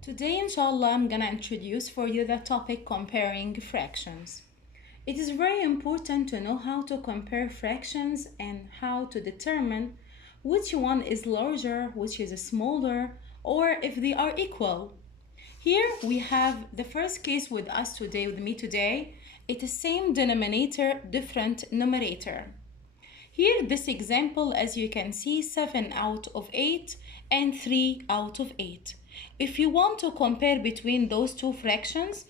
Today, inshallah, I'm gonna introduce for you the topic comparing fractions. It is very important to know how to compare fractions and how to determine which one is larger, which is smaller, or if they are equal. Here we have the first case with us today, with me today. It is same denominator, different numerator. Here, this example, as you can see, 7 out of 8 and 3 out of 8. If you want to compare between those two fractions,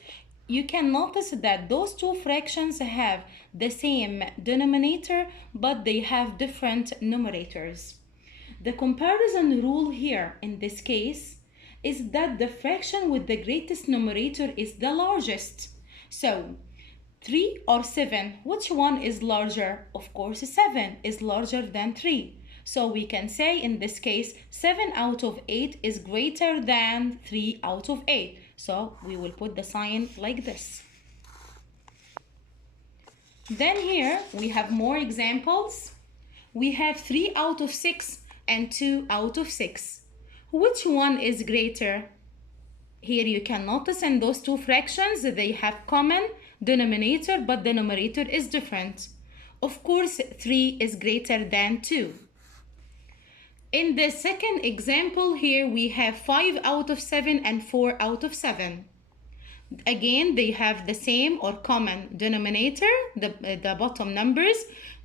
you can notice that those two fractions have the same denominator, but they have different numerators. The comparison rule here in this case is that the fraction with the greatest numerator is the largest. So 3 or 7, which one is larger? Of course, 7 is larger than 3. So we can say in this case, 7 out of 8 is greater than 3 out of 8. So we will put the sign like this. Then here we have more examples. We have 3 out of 6 and 2 out of 6. Which one is greater? Here you can notice in those two fractions they have common denominator, but the numerator is different. Of course, 3 is greater than 2. In the second example here we have 5 out of 7 and 4 out of 7. Again, they have the same or common denominator, the bottom numbers,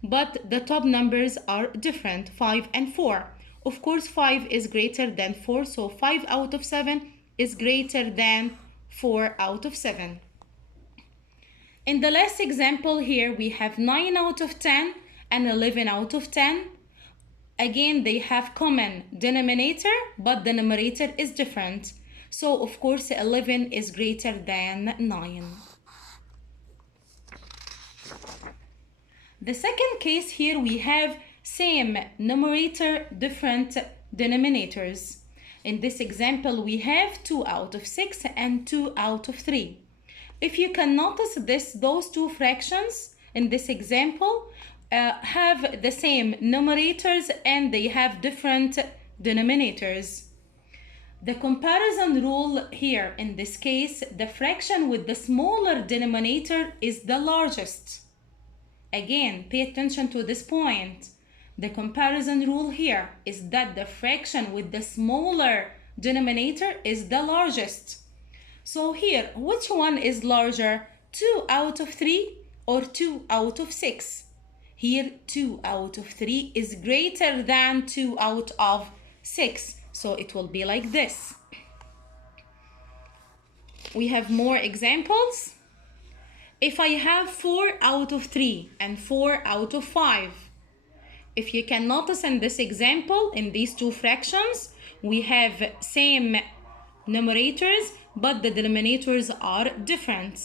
but the top numbers are different, 5 and 4. Of course, 5 is greater than 4, so 5 out of 7 is greater than 4 out of 7. In the last example here, we have 9 out of 10 and 11 out of 10. Again, they have common denominator, but the numerator is different. So, of course, 11 is greater than 9. The second case here, we have same numerator, different denominators. In this example, we have 2 out of 6 and 2 out of 3. If you can notice those two fractions in this example have the same numerators and they have different denominators. The comparison rule here in this case, the fraction with the smaller denominator is the largest. Again, pay attention to this point. The comparison rule here is that the fraction with the smaller denominator is the largest. So here, which one is larger? 2 out of 3 or 2 out of 6? Here, 2 out of 3 is greater than 2 out of 6. So it will be like this. We have more examples. If I have 4 out of 3 and 4 out of 5, if you can notice in this example, in these two fractions, we have same numerators, but the denominators are different.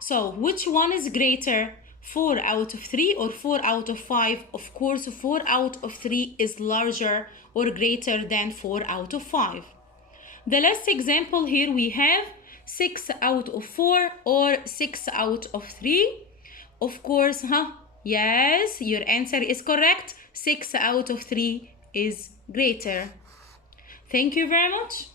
So which one is greater? 4 out of 3 or 4 out of 5? Of course, 4 out of 3 is larger or greater than 4 out of 5. The last example here we have 6 out of 4 or 6 out of 3. Of course, yes, your answer is correct. 6 out of 3 is greater. Thank you very much.